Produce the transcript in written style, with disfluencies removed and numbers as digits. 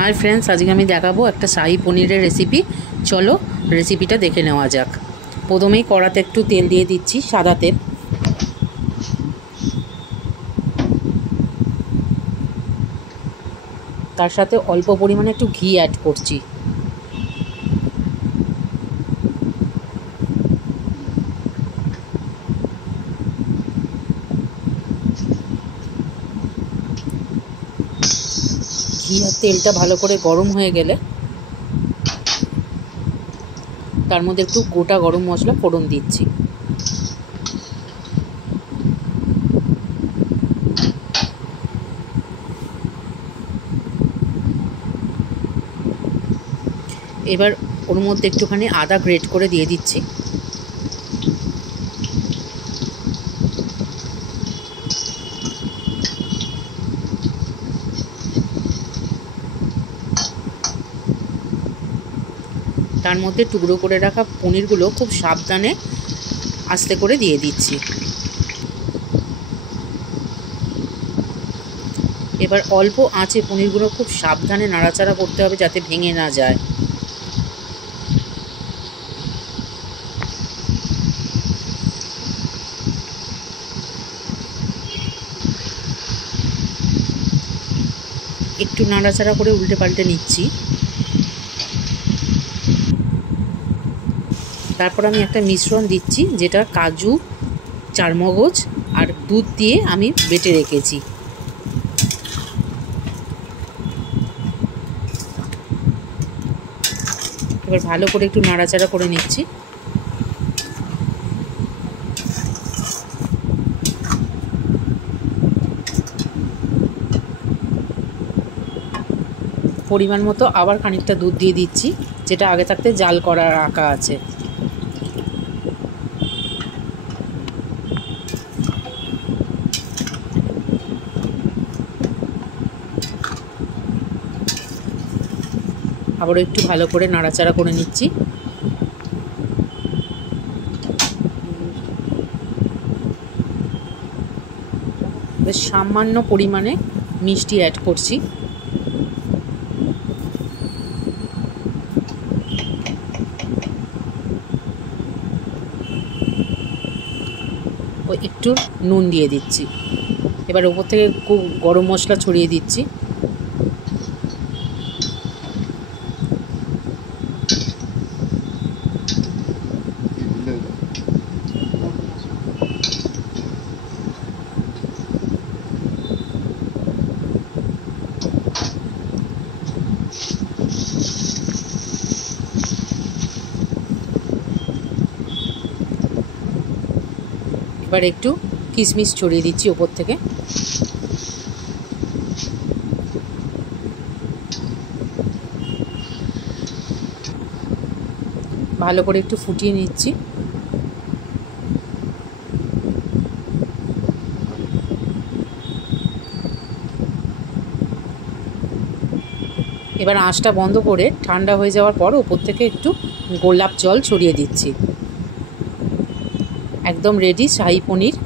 Hi friends, आज के देखाबो एक शाही पनीर रेसिपि। चलो रेसिपिटा देखे नेওয়া যাক। प्रथमेই कड़ाते एकटू तेल दिए दिচ্ছি, सादा तेल। तार साथे अल्प परिमाणे एकटू घी ऐड करছি। घी और तेलटा भालो करे गरम हो गेले तार मध्य एकटू गोटा गरम मशला फोड़न दिচ্ছি। এবার ওর মধ্যে একটুখানি আদা গ্রেট করে দিয়ে দিচ্ছি। তার মধ্যে টুকরো করে রাখা পনিরগুলো খুব সাবধানে আস্তে করে দিয়ে দিচ্ছি। এবার অল্প আঁচে পনিরগুলো খুব সাবধানে নাড়াচাড়া করতে হবে যাতে ভেঙে না যায়। একটু নাড়াচাড়া করে উল্টে পাল্টে নিচ্ছি। তারপর আমি একটা মিশ্রণ দিচ্ছি যেটা কাজু, চারমগজ আর দুধ দিয়ে আমি বেটে রেখেছি। এবার ভালো করে একটু নাড়াচাড়া করে নিচ্ছি। পরিমাণ মতো আবার খানিকটা দুধ দিয়ে দিচ্ছি, যেটা আগে থাকতে জাল করা রাখা আছে। আবার একটু ভালো করে নাড়াচাড়া করে নিচ্ছি। বেশ সামান্য পরিমাণে মিষ্টি অ্যাড করছি। ও একটু নুন দিয়ে দিচ্ছি। এবার উপর থেকে গরম মশলা ছড়িয়ে দিচ্ছি। এবার একটু কিশমিশ ছড়িয়ে দিচ্ছি উপর থেকে। ভালো করে একটু ফুটিয়ে নিচ্ছি। এবার আঁচটা বন্ধ করে ঠান্ডা হয়ে যাওয়ার পর উপর থেকে একটু গোলাপ জল ছড়িয়ে দিচ্ছি। একদম রেডি শাহী পনির।